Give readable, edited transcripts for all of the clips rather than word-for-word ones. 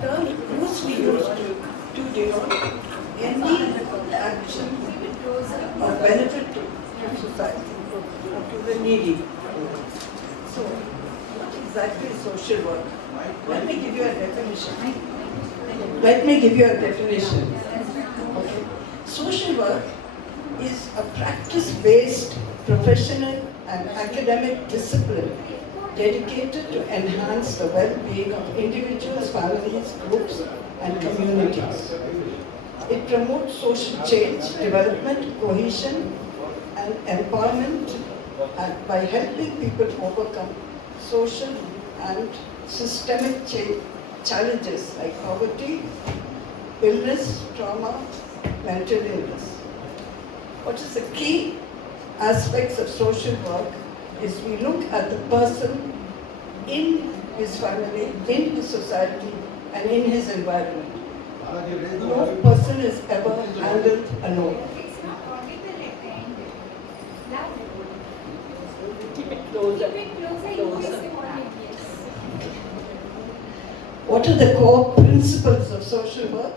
term loosely used to denote any action of benefit to society or to the needy. So, what exactly is social work? Let me give you a definition. Okay. Social work is a practice-based professional and academic discipline dedicated to enhance the well-being of individuals, families, groups, and communities. It promotes social change, development, cohesion, and empowerment by helping people overcome social and systemic challenges like poverty, illness, trauma, mental illness. What is the key aspects of social work is we look at the person in his family, in his society, and in his environment. No person is ever handled alone. Keep it closer. What are the core principles of social work?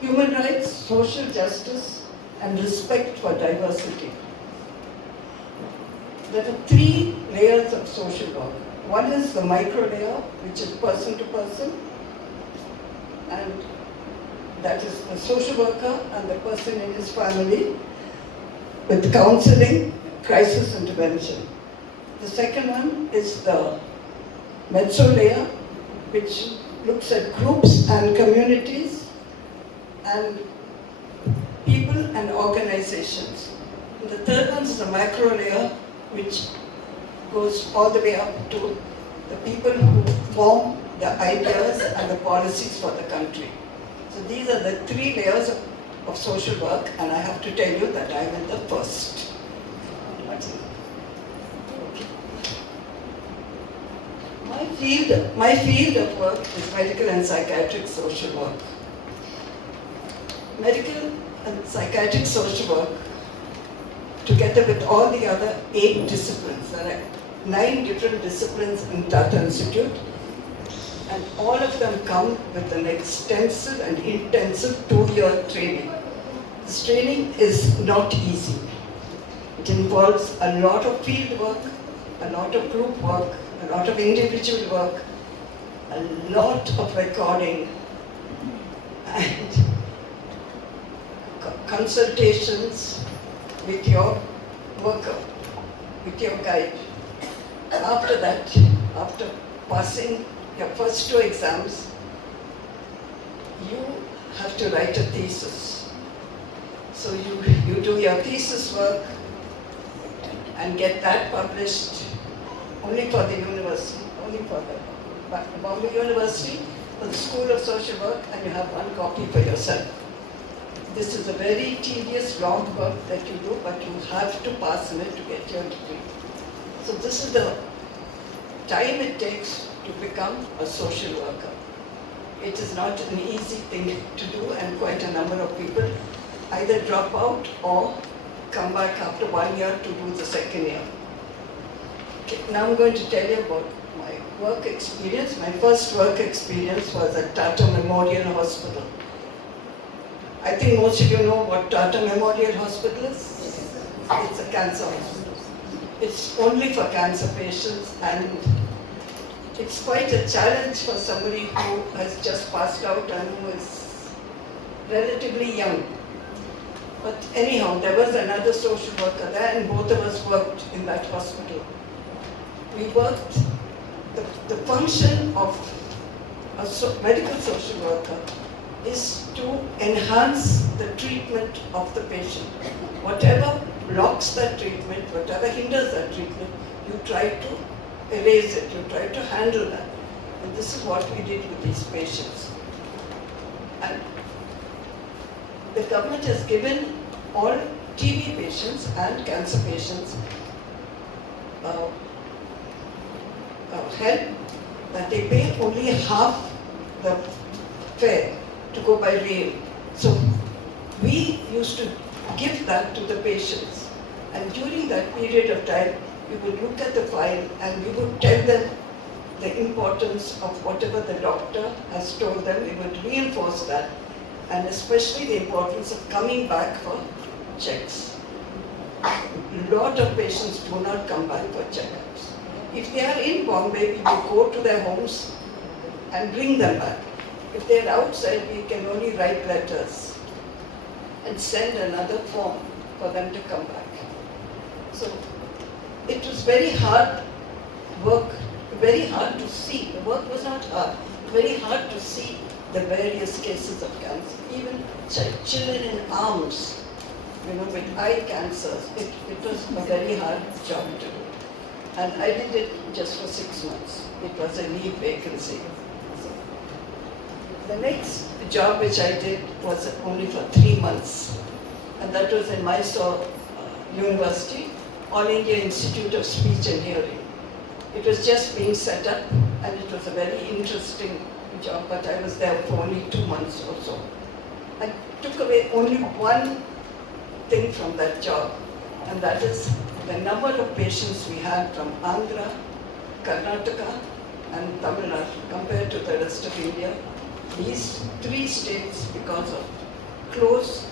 Human rights, social justice, and respect for diversity. There are three layers of social work. One is the micro layer, which is person to person, and that is the social worker and the person in his family with counseling, crisis intervention. The second one is the mezzo layer, which looks at groups and communities and people and organizations. And the third one is the macro layer, which goes all the way up to the people who form the ideas and the policies for the country. So these are the three layers of social work, and I have to tell you that I'm in the first. My field of work is medical and psychiatric social work. Medical and psychiatric social work, together with all the other 8 disciplines, there are 9 different disciplines in Tata Institute, and all of them come with an extensive and intensive 2-year training. This training is not easy. It involves a lot of field work, a lot of group work, a lot of individual work, a lot of recording, and consultations with your worker, with your guide. After that, after passing your first 2 exams, you have to write a thesis. So you do your thesis work and get that published only for the university, only for the Bombay University, for the School of Social Work, and you have 1 copy for yourself. This is a very tedious, long work that you do, but you have to pass in it to get your degree. So this is the time it takes to become a social worker. It is not an easy thing to do, and quite a number of people either drop out or come back after 1 year to do the second year. Okay, now I'm going to tell you about my work experience. My first work experience was at Tata Memorial Hospital. I think most of you know what Tata Memorial Hospital is. It's a cancer hospital. It's only for cancer patients, and it's quite a challenge for somebody who has just passed out and who is relatively young. But anyhow, there was another social worker there, and both of us worked in that hospital. We worked, the function of a medical social worker is to enhance the treatment of the patient. Whatever blocks that treatment, whatever hinders that treatment, you try to erase it, you try to handle that. And this is what we did with these patients. And the government has given all TB patients and cancer patients help, that they pay only half the fare to go by rail. So we used to give that to the patients, and during that period of time we would look at the file and we would tell them the importance of whatever the doctor has told them. We would reinforce that, and especially the importance of coming back for checks. A lot of patients do not come back for checkups. If they are in Bombay, we will go to their homes and bring them back. If they are outside, we can only write letters and send another form for them to come back. So it was very hard work, very hard to see. The work was not hard, very hard to see the various cases of cancer. Even children in arms, with eye cancers, it was a very hard job to do. And I did it just for 6 months. It was a leave vacancy. So the next job which I did was only for 3 months. And that was in Mysore University, All India Institute of Speech and Hearing. It was just being set up, and it was a very interesting job, but I was there for only 2 months or so. I took away only one thing from that job, and that is the number of patients we had from Andhra, Karnataka, and Tamil Nadu compared to the rest of India. These 3 states, because of close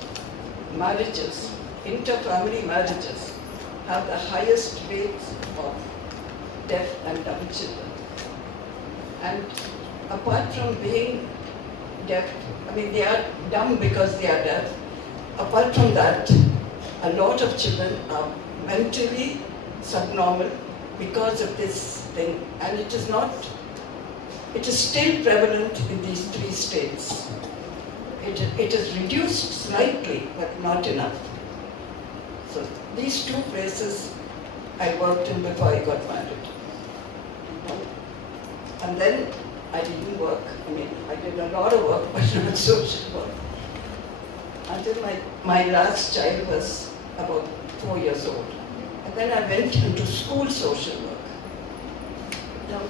marriages, inter-family marriages, have the highest rates of deaf and dumb children. And apart from being deaf, they are dumb because they are deaf. Apart from that, a lot of children are mentally subnormal because of this thing, and it is still prevalent in these 3 states. It is reduced slightly, but not enough. So these 2 places I worked in before I got married. And then I didn't work. I did a lot of work, but not social work. Until my last child was about 4 years old. And then I went into school social work. Now,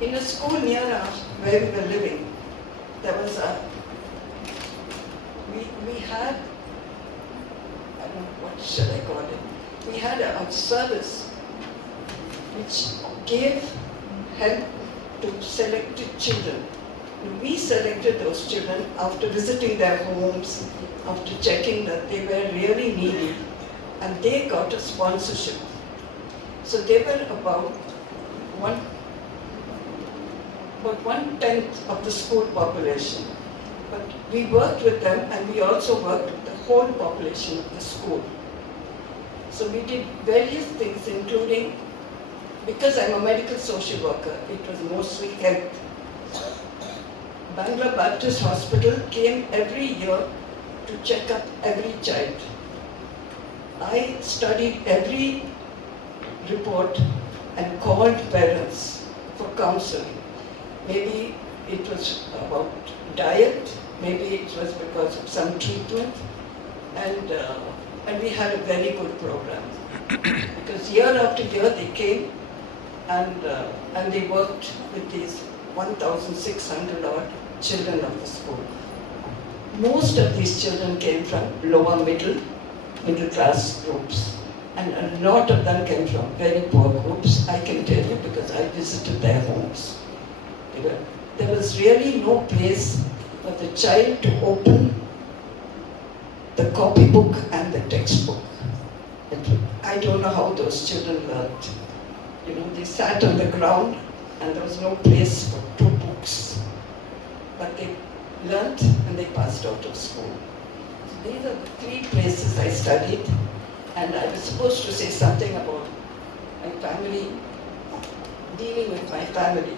in a school near where we were living, there was we had, I don't know, what should I call it? We had a service which gave help to selected children. We selected those children after visiting their homes, after checking that they were really needy, and they got a sponsorship. So they were about 1/10 of the school population. But we worked with them, and we also worked with the whole population of the school. So we did various things, including, because I'm a medical social worker, it was mostly health. Bangla Baptist Hospital came every year to check up every child. I studied every report and called parents for counseling. Maybe it was about diet, maybe it was because of some treatment, and we had a very good program. Because year after year they came and they worked with these 1,600 odd children of the school. Most of these children came from lower middle class groups, and a lot of them came from very poor groups. I can tell you because I visited their homes. There was really no place for the child to open the copybook and the textbook. I don't know how those children learned. They sat on the ground and there was no place for 2 books. But they learnt and they passed out of school. So these are the 3 places I studied, and I was supposed to say something about my family, dealing with my family.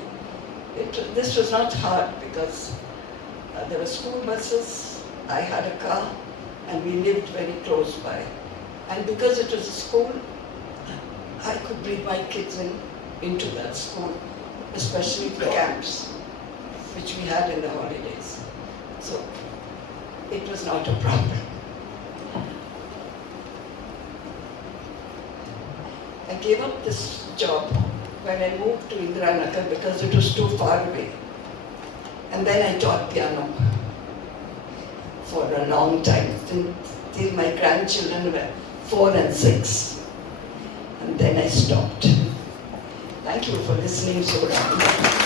This was not hard because there were school buses, I had a car, and we lived very close by. And because it was a school, I could bring my kids into that school, especially the camps, which we had in the holidays. So it was not a problem. I gave up this job when I moved to Indiranagar because it was too far away. And then I taught piano for a long time, till my grandchildren were 4 and 6. And then I stopped. Thank you for listening so long.